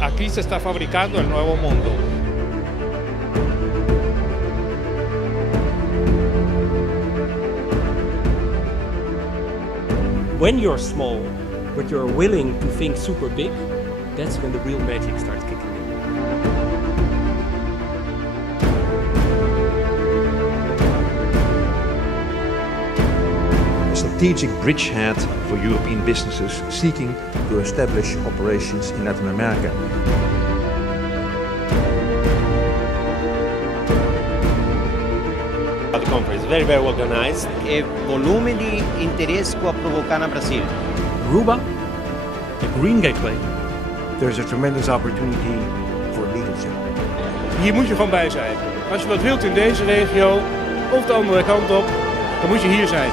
aquí se está fabricando el nuevo mundo. When you're small, but you're willing to think super big, that's when the real magic starts kicking in. A strategic bridgehead for European businesses seeking to establish operations in Latin America. The conference very well organized. E volume di interesse può provocare na Brasil. Aruba, the Green Gateway. There's a tremendous opportunity for leadership. Hier moet je gewoon bij zijn. Als je wat wilt in deze regio of de andere kant op, dan moet je hier zijn.